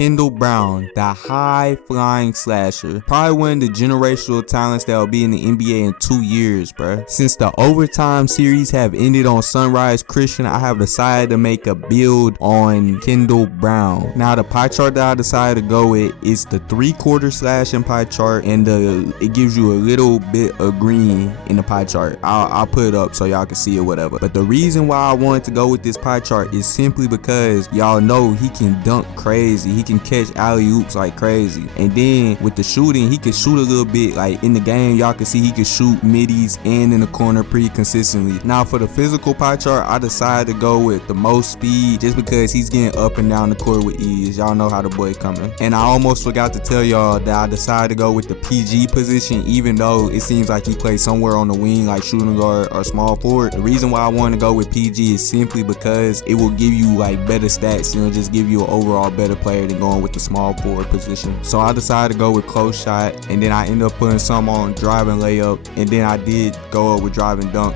Kendall Brown, the high flying slasher. Probably one of the generational talents that will be in the NBA in 2 years, bruh. Since the overtime series have ended on Sunrise Christian, I have decided to make a build on Kendall Brown. Now the pie chart that I decided to go with is the 3/4 slashing pie chart, and it gives you a little bit of green in the pie chart. I'll put it up so y'all can see it, whatever. But the reason why I wanted to go with this pie chart is simply because y'all know he can dunk crazy. He can catch alley-oops like crazy. And then with the shooting, he can shoot a little bit. Like in the game, y'all can see he can shoot middies and in the corner pretty consistently. Now for the physical pie chart, I decided to go with the most speed just because he's getting up and down the court with ease. Y'all know how the boy coming. And I almost forgot to tell y'all that I decided to go with the PG position, even though it seems like he plays somewhere on the wing like shooting guard or small forward. The reason why I want to go with PG is simply because it will give you like better stats, and it'll just give you an overall better player than going with the small forward position. So I decided to go with close shot, and then I ended up putting some on driving layup, and then I did go up with driving dunk.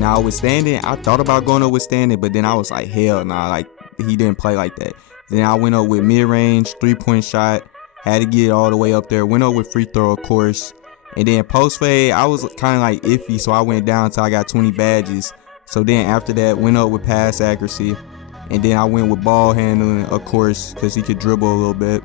Now withstanding, I thought about going up withstanding, but then I was like, hell nah, like he didn't play like that. Then I went up with mid-range 3-point shot, had to get it all the way up there. Went up with free throw, of course. And then post fade, I was kind of like iffy, so I went down until I got 20 badges. So then after that, went up with pass accuracy. And then I went with ball handling, of course, because he could dribble a little bit.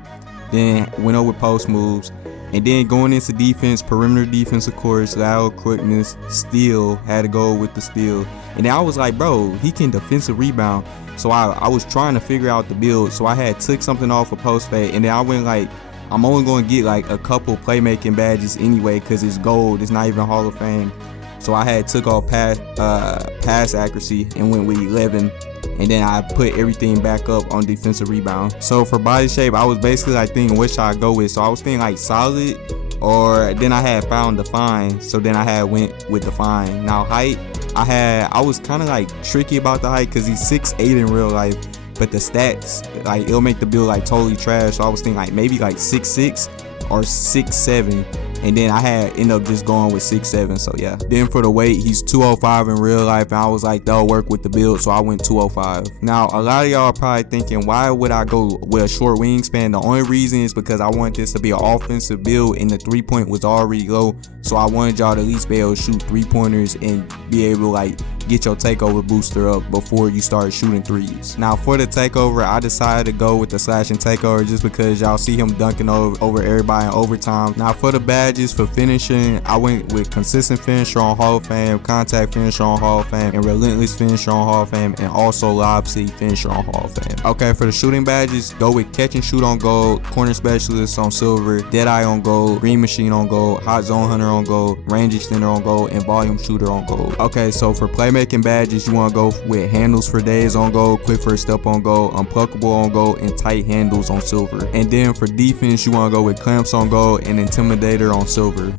Then went up with post moves. And then going into defense, perimeter defense, of course, lateral quickness, steal, had to go with the steal. And then I was like, bro, he can defensive rebound. So I was trying to figure out the build. So I had took something off of post fade, and then I went like, I'm only going to get like a couple playmaking badges anyway because it's gold. It's not even Hall of Fame. So I had took off pass accuracy and went with 11. And then I put everything back up on defensive rebound. So for body shape, I was basically like thinking what should I go with. So I was thinking like solid, or then I had found define. So then I had went with define. Now height, I was kind of like tricky about the height because he's 6'8" in real life. But the stats, like it'll make the build like totally trash. So I was thinking like maybe like 6'6" or 6'7", and then I had end up just going with 6'7", so yeah. Then for the weight, he's 205 in real life, and I was like, that'll work with the build, so I went 205. Now a lot of y'all are probably thinking, why would I go with a short wingspan? The only reason is because I want this to be an offensive build, and the 3-point was already low, so I wanted y'all to at least be able to shoot 3-pointers and be able to like get your takeover booster up before you start shooting threes. Now for the takeover, I decided to go with the slashing takeover just because y'all see him dunking over everybody in overtime. Now for the badges for finishing, I went with consistent finisher on Hall of Fame, contact finisher on Hall of Fame, and relentless finisher on Hall of Fame, and also lob city finisher on Hall of Fame. Okay, for the shooting badges, go with catch and shoot on gold, corner specialist on silver, deadeye on gold, green machine on gold, hot zone hunter on gold, range extender on gold, and volume shooter on gold. Okay, so for playmaking badges, you want to go with handles for days on gold, quick first step on gold, unpluckable on gold, and tight handles on silver. And then for defense, you want to go with clamps on gold and intimidator on silver.